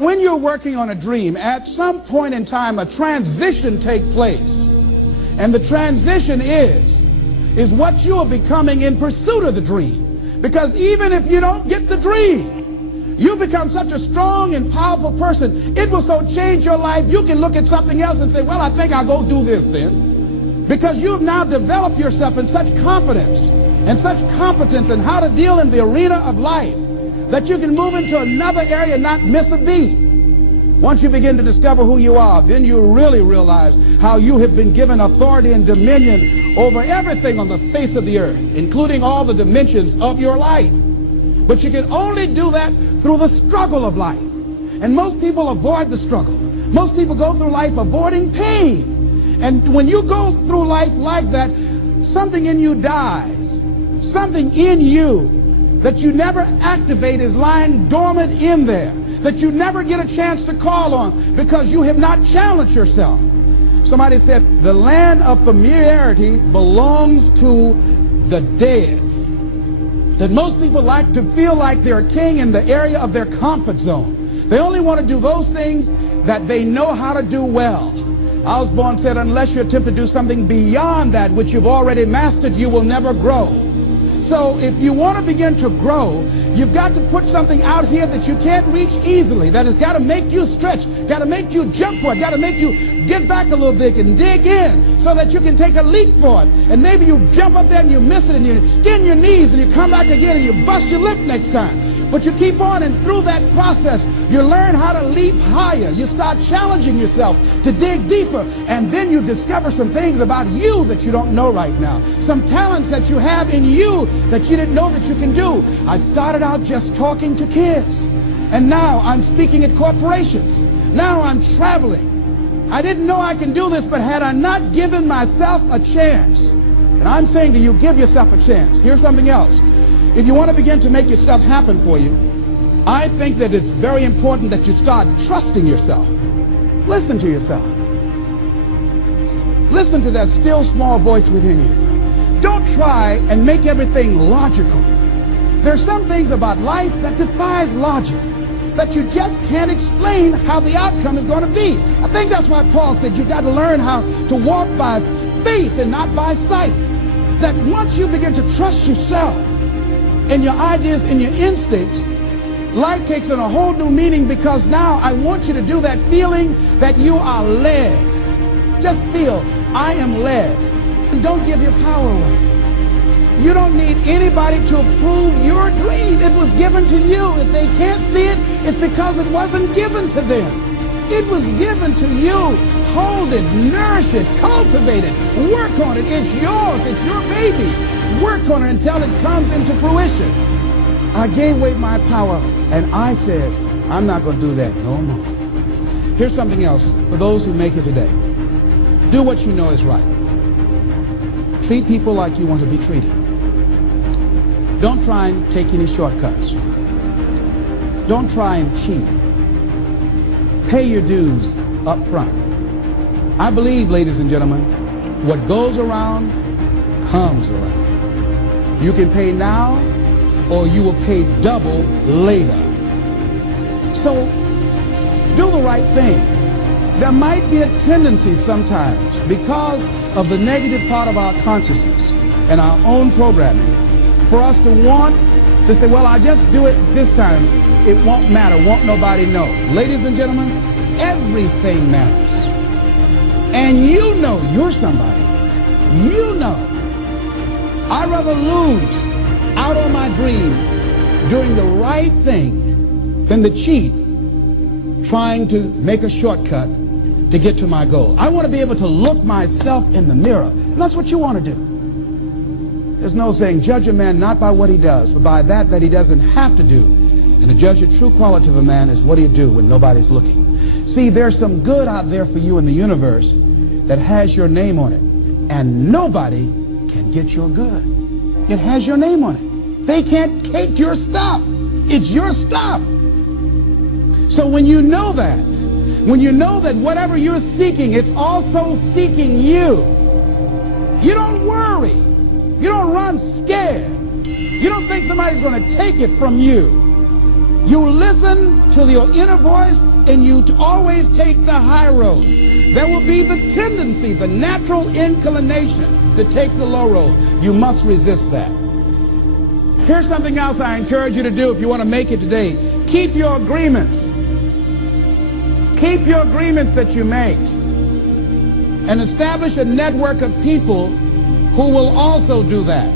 When you're working on a dream, at some point in time, a transition takes place. And the transition is what you are becoming in pursuit of the dream. Because even if you don't get the dream, you become such a strong and powerful person, it will so change your life, you can look at something else and say, well, I think I'll go do this then. Because you have now developed yourself in such confidence and such competence in how to deal in the arena of life that you can move into another area and not miss a beat. Once you begin to discover who you are, then you really realize how you have been given authority and dominion over everything on the face of the earth, including all the dimensions of your life. But you can only do that through the struggle of life. And most people avoid the struggle. Most people go through life avoiding pain. And when you go through life like that, something in you dies. Something in you that you never activate is lying dormant in there, that you never get a chance to call on because you have not challenged yourself. Somebody said the land of familiarity belongs to the dead. That most people like to feel like they're a king in the area of their comfort zone. They only want to do those things that they know how to do well. Osborne said, unless you attempt to do something beyond that which you've already mastered, you will never grow. So if you want to begin to grow, you've got to put something out here that you can't reach easily, that has got to make you stretch, got to make you jump for it, got to make you get back a little bit and dig in so that you can take a leap for it. And maybe you jump up there and you miss it and you skin your knees and you come back again and you bust your lip next time. But you keep on, and through that process, you learn how to leap higher. You start challenging yourself to dig deeper, and then you discover some things about you that you don't know right now. Some talents that you have in you that you didn't know that you can do. I started out just talking to kids, and now I'm speaking at corporations. Now I'm traveling. I didn't know I can do this, but had I not given myself a chance, and I'm saying to you, give yourself a chance. Here's something else. If you want to begin to make your stuff happen for you, I think that it's very important that you start trusting yourself. Listen to yourself. Listen to that still small voice within you. Don't try and make everything logical. There's some things about life that defies logic, that you just can't explain how the outcome is going to be. I think that's why Paul said you've got to learn how to walk by faith and not by sight. That once you begin to trust yourself and your ideas and your instincts, life takes on a whole new meaning, because now I want you to do that feeling that you are led. Just feel, I am led. And don't give your power away. You don't need anybody to approve your dream. It was given to you. If they can't see it, it's because it wasn't given to them. It was given to you. Hold it, nourish it, cultivate it, work on it. It's yours, it's your baby. Work on it until it comes into fruition. I gave away my power, and I said, I'm not going to do that no more. Here's something else for those who make it today. Do what you know is right. Treat people like you want to be treated. Don't try and take any shortcuts. Don't try and cheat. Pay your dues up front. I believe, ladies and gentlemen, what goes around comes around. You can pay now, or you will pay double later. So do the right thing. There might be a tendency sometimes, because of the negative part of our consciousness and our own programming, for us to want to say, well, I'll just do it this time. It won't matter, won't nobody know. Ladies and gentlemen, everything matters. And you know you're somebody. You know. I'd rather lose out on my dream doing the right thing than to cheat trying to make a shortcut to get to my goal. I want to be able to look myself in the mirror. And that's what you want to do. There's no saying, judge a man not by what he does, but by that he doesn't have to do. And to judge the true quality of a man is what do you do when nobody's looking. See, there's some good out there for you in the universe that has your name on it. And nobody can get your good. It has your name on it. They can't take your stuff. It's your stuff. So when you know that whatever you're seeking, it's also seeking you, you don't worry. You don't run scared. You don't think somebody's going to take it from you. You listen to your inner voice in you to always take the high road. There will be the tendency, the natural inclination to take the low road. You must resist that. Here's something else I encourage you to do if you want to make it today. Keep your agreements. Keep your agreements that you make. And establish a network of people who will also do that.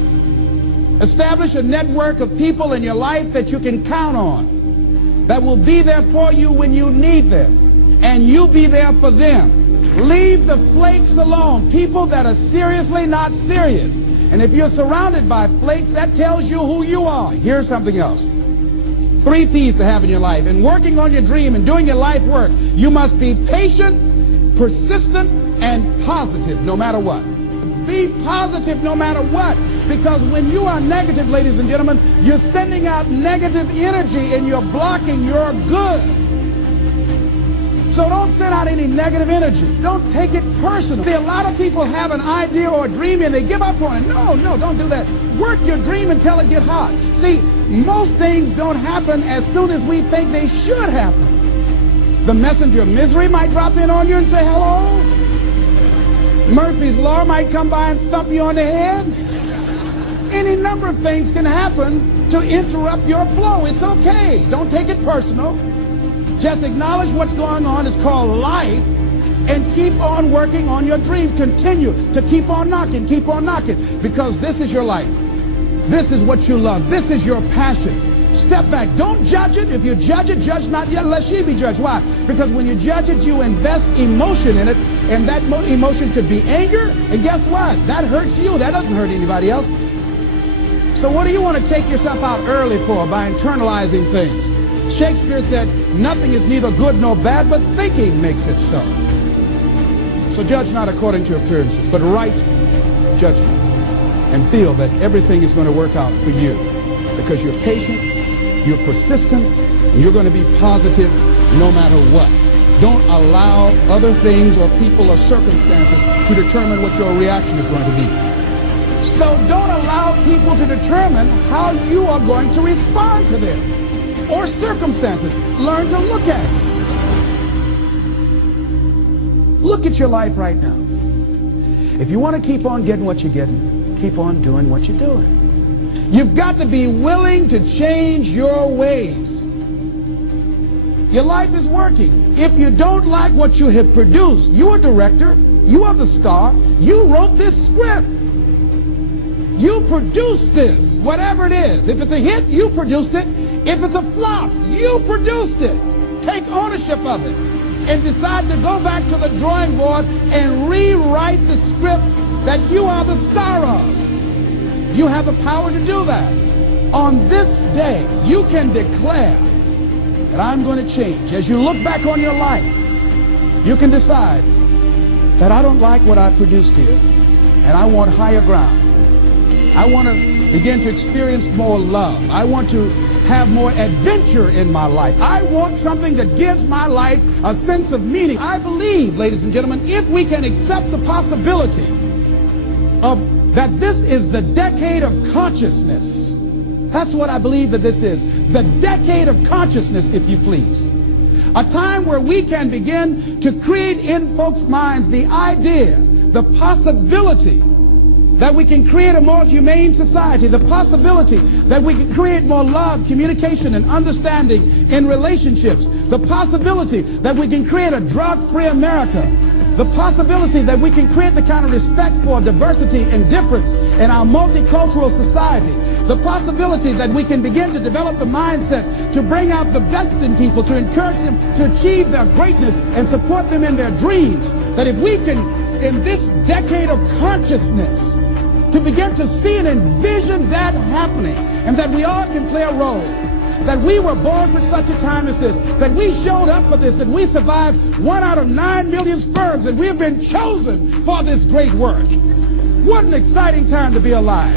Establish a network of people in your life that you can count on, that will be there for you when you need them, and you be there for them. Leave the flakes alone, people that are seriously not serious. And if you're surrounded by flakes, that tells you who you are. Here's something else. 3 P's to have in your life. In working on your dream and doing your life work, you must be patient, persistent, and positive no matter what. Be positive no matter what, because when you are negative, ladies and gentlemen, you're sending out negative energy and you're blocking your good. So don't send out any negative energy. Don't take it personal. See, a lot of people have an idea or a dream and they give up on it. No, don't do that. Work your dream until it gets hot. See, most things don't happen as soon as we think they should happen. The messenger of misery might drop in on you and say hello. Murphy's Law might come by and thump you on the head. Any number of things can happen to interrupt your flow. It's okay. Don't take it personal. Just acknowledge what's going on. It's called life. And keep on working on your dream. Continue to keep on knocking, because this is your life. This is what you love. This is your passion. Step back. Don't judge it. If you judge it, judge not yet, lest ye be judged. Why? Because when you judge it, you invest emotion in it, and that emotion could be anger, and guess what? That hurts you. That doesn't hurt anybody else. So what do you want to take yourself out early for by internalizing things? Shakespeare said, nothing is neither good nor bad, but thinking makes it so. So judge not according to appearances, but right judgment, and feel that everything is going to work out for you because you're patient, you're persistent, and you're going to be positive no matter what. Don't allow other things or people or circumstances to determine what your reaction is going to be. So don't allow people to determine how you are going to respond to them or circumstances. Learn to look at it. Look at your life right now. If you want to keep on getting what you're getting, keep on doing what you're doing. You've got to be willing to change your ways. Your life is working. If you don't like what you have produced, you're a director, you are the star, you wrote this script. You produced this, whatever it is. If it's a hit, you produced it. If it's a flop, you produced it. Take ownership of it and decide to go back to the drawing board and rewrite the script that you are the star of. You have the power to do that. On this day, you can declare that I'm going to change. As you look back on your life, you can decide that I don't like what I produced here, and I want higher ground. I want to begin to experience more love. I want to have more adventure in my life. I want something that gives my life a sense of meaning. I believe, ladies and gentlemen, if we can accept the possibility of that this is the decade of consciousness. That's what I believe that this is. The decade of consciousness, if you please. A time where we can begin to create in folks' minds the idea, the possibility that we can create a more humane society, the possibility that we can create more love, communication, and understanding in relationships, the possibility that we can create a drug-free America, the possibility that we can create the kind of respect for diversity and difference in our multicultural society, the possibility that we can begin to develop the mindset to bring out the best in people, to encourage them to achieve their greatness and support them in their dreams, that if we can, in this decade of consciousness, to begin to see and envision that happening, and that we all can play a role, that we were born for such a time as this, that we showed up for this, that we survived 1 out of 9 million sperms, and we have been chosen for this great work. What an exciting time to be alive.